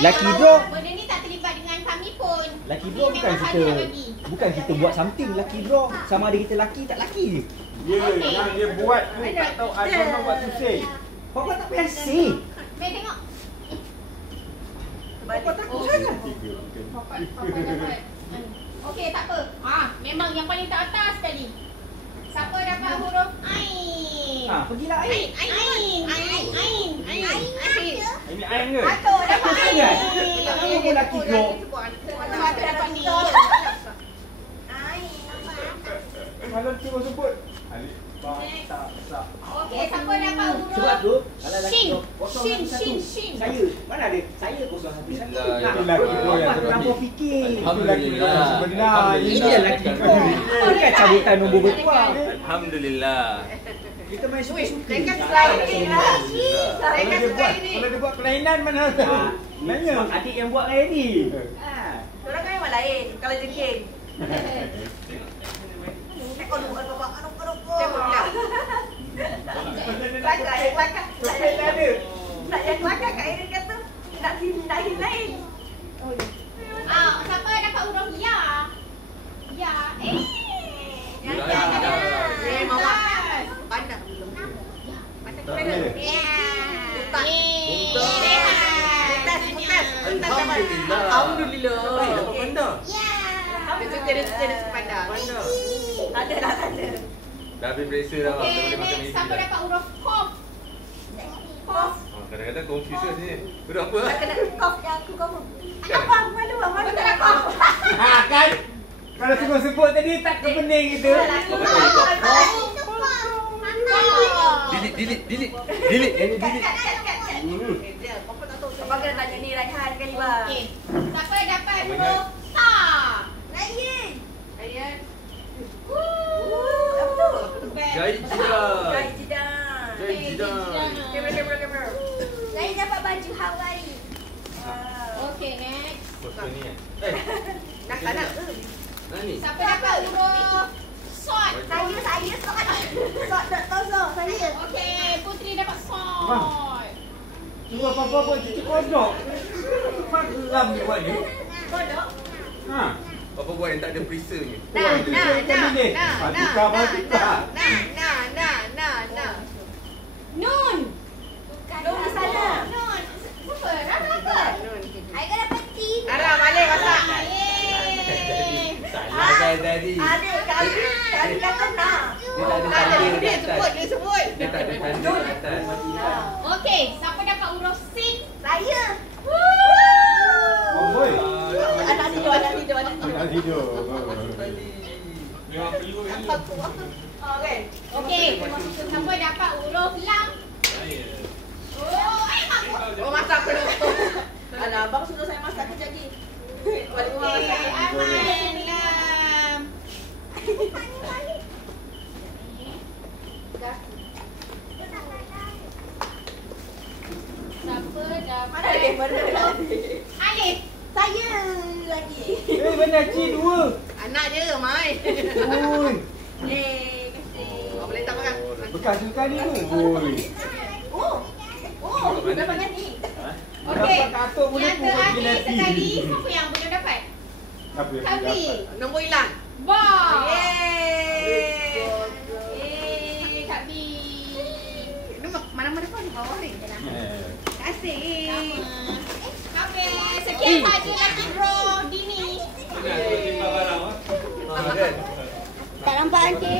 Lucky draw. Benda ni tak terlibat dengan kami pun. Lucky draw bukan kita buat something. Lucky draw sama ada kita laki tak laki je. Yang dia buat tu tak tahu abang buat tu say. Papa tak payah say. Mari tengok. Papa takut sangat. Papa dapat. Okey, tak apa. Memang yang paling tak atas sekali. Siapa dapat huruf Ain? Pergilah Ain. Ain. Ini air ke? Atuk dapat Ain. Kamu pun laki draw. Atuk dapat ni. Kalau cuba sebut. Alif ba ta sa. Okey, siapa dapat huruf? Sebab tu kalau laki Shin. draw Shin. Saya. Mana ada? Saya 011. Itu laki draw yang terlampau fikir. Itu laki draw yang sebenar. Ini yang laki draw. Bukan cabutan nombor bertuah. Alhamdulillah. Kita main suka-suka. Dekat slide ni lah. Kalau dia buat kelainan mana? Nanya. Adik yang buat lain ni. Orang kan memang lain. Kalau jengking. Kelakar. Nak yang kelakar Kak Erin kata nak lain. Siapa dapat huruf Ya? Ya. Mama. Pandang. Alhamdulillah. Dapat pandang. Dia suka pandang. Ada. Dah habis periksa dah. Okey, Dah boleh makan next. misi Siapa dah. dapat huruf Kof? Kof. Kadang-kadang confuse kat sini. Huruf apa? Kena kof yang aku confirm. Apa? Malu. Betul tak Kof? Kan? Kalau tengok sebut tadi tak ke pening gitu. Delete. Abang kena tanya ni Raihan kali bang. Okey. Siapa dapat huruf Ta? Raihan. Apa tu? Jahit jidat. Jahit jidat. Kamera. Saya dapat baju Hawaii. Okey, next. Apa ni? Nak. Nani? Siapa dapat huruf Sot? Saya Sok tak tahu saya. Okey, Putri dapat Sot. Cuba apa buat cuci kodok. Mak geram ni buat ni. Kodok. Apa buat yang tak ada perisanya? Nah. Nun. Nun di sana. Nun. Siapa? Rara ke? Aika dapat T. Rara balik masak. Salah tadi. Adik kali kata nak. Dia tak ada tanda Dia kat atas. sebut. Dia tak ada tanda kat atas. Okey, siapa dapat huruf Sin? Saya. Boy. Anak tidur. Nak tidur. Okey. Okey, siapa dapat huruf Lam? Oh masak aku dulu. Alah abang suruh saya masak kejap lagi. Balik rumah Okey, masak. Aman Lam. Siapa dapat Alif? Saya lagi. Benar cik dua. Anak je mai. Oi. Kasih. Boleh tak makan? Bekas suka ni ke? Oi. Dapat nyanyi. Okey. Dapat katuk boleh Yang pun terakhir bagi sekali, nanti. siapa yang belum dapat? Apa yang Kami. dapat? Nombor hilang. Ba. Yeay. Kak B. Ini mana-mana pun di bawah ni. Eh. Kasih. Habis. Sekian saja Lucky Draw Dini. Kan? Tak nampak nanti.